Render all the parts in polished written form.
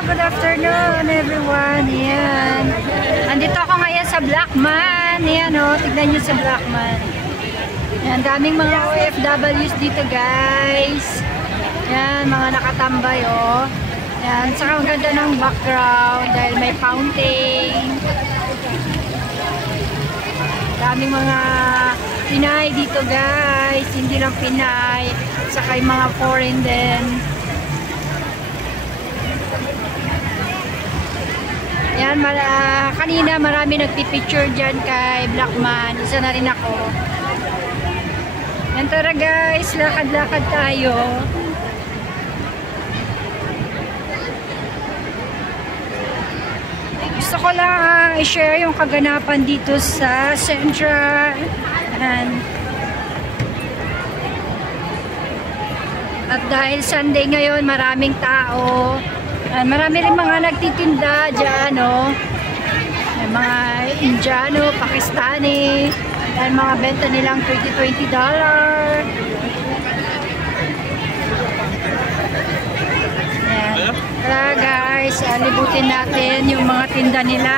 good afternoon everyone. Ayan. Andito ako ngayon sa Blackman. Ayan o, tignan nyo sa Blackman. Ayan, daming mga OFWs dito guys. Ayan, mga nakatambay o. Ayan, saka ang ganda ng background dahil may fountain. Daming mga Pinay dito guys. Hindi lang Pinay. Saka yung mga foreign din. Yan, kanina marami nagpipicture dyan kay Blackman. Isa na rin ako. Yan, tara guys, lakad-lakad tayo. Gusto ko lang i-share yung kaganapan dito sa Central. Yan. At dahil Sunday ngayon, maraming tao. Marami rin mga nagtitinda dyan, no? Mga Indiano, Pakistani. Yan, mga benta nilang $20. Yan. Tara guys, libutin natin yung mga tinda nila.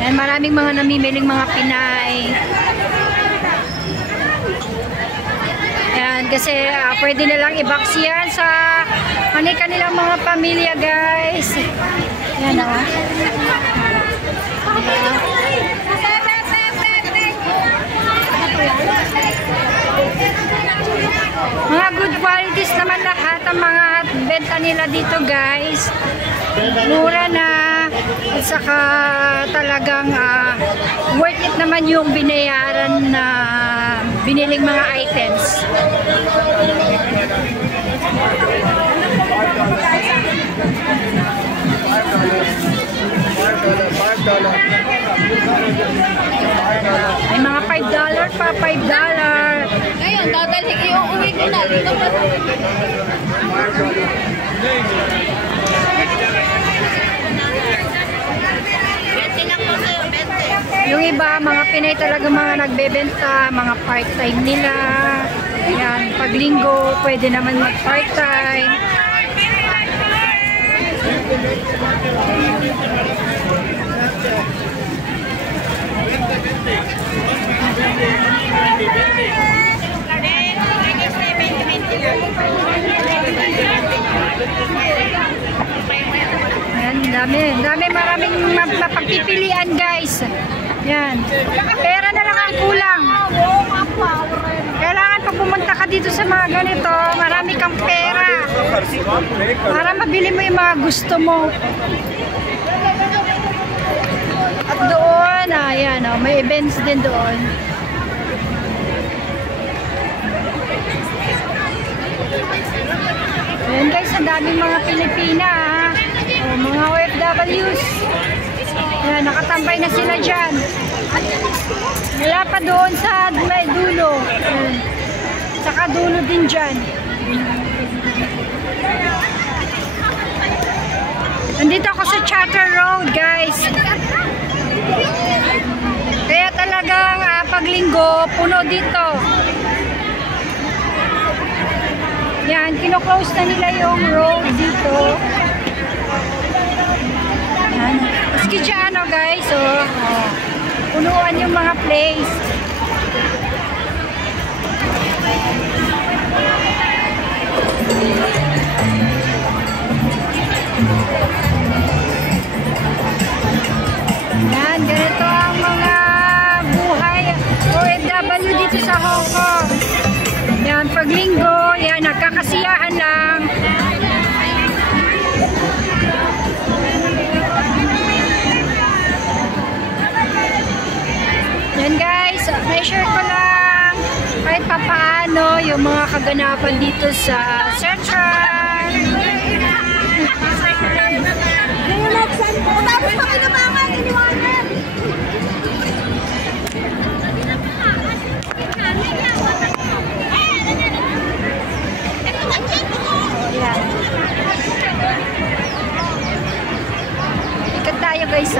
Yan, maraming mga namimiling mga Pinay. Yan, kasi pwede nilang i-box yan sa kanilang mga pamilya guys. Yan o. Mga good qualities naman lahat ang mga benta nila dito guys. Mura na. At saka talagang worth it naman yung binayaran na biniling mga items. May mga $5 pa, $5. Ngayon, dadalhin iuwi ko na. Dito pa. Yung iba, mga Pinay talaga mga nagbebenta, mga part-time nila. Ayan, pag linggo, pwede naman mag-part-time. Ayan, maraming mapagpipilian guys. Yan. Pera na lang ang kulang. Kailangan pag pumunta ka dito sa mga ganito, marami kang pera. Para mabili mo yung mga gusto mo. At doon, ayan, may events din doon. Ayan guys, ang daming mga Pilipina. Mga OFWs. Ayan, nakatambay na sila dyan. Wala pa doon sa may dulo. Ayan. Saka dulo din dyan. Nandito ako sa Charter Road guys. Kaya talagang pag linggo, puno dito. Yan, kino-close na nila yung road dito. Yan. Maski dyan guys, punuan yung mga place. Yan, ganito ang mga buhay OFW dito sa Hong Kong. Yan, pag linggo, yan, nagkakasiyahan lang. Yan guys, may-share ko lang kahit papaano yung mga kaganapan dito sa Central. Tapos pa kinabangan, iniwanan. Yan. Ikat tayo guys,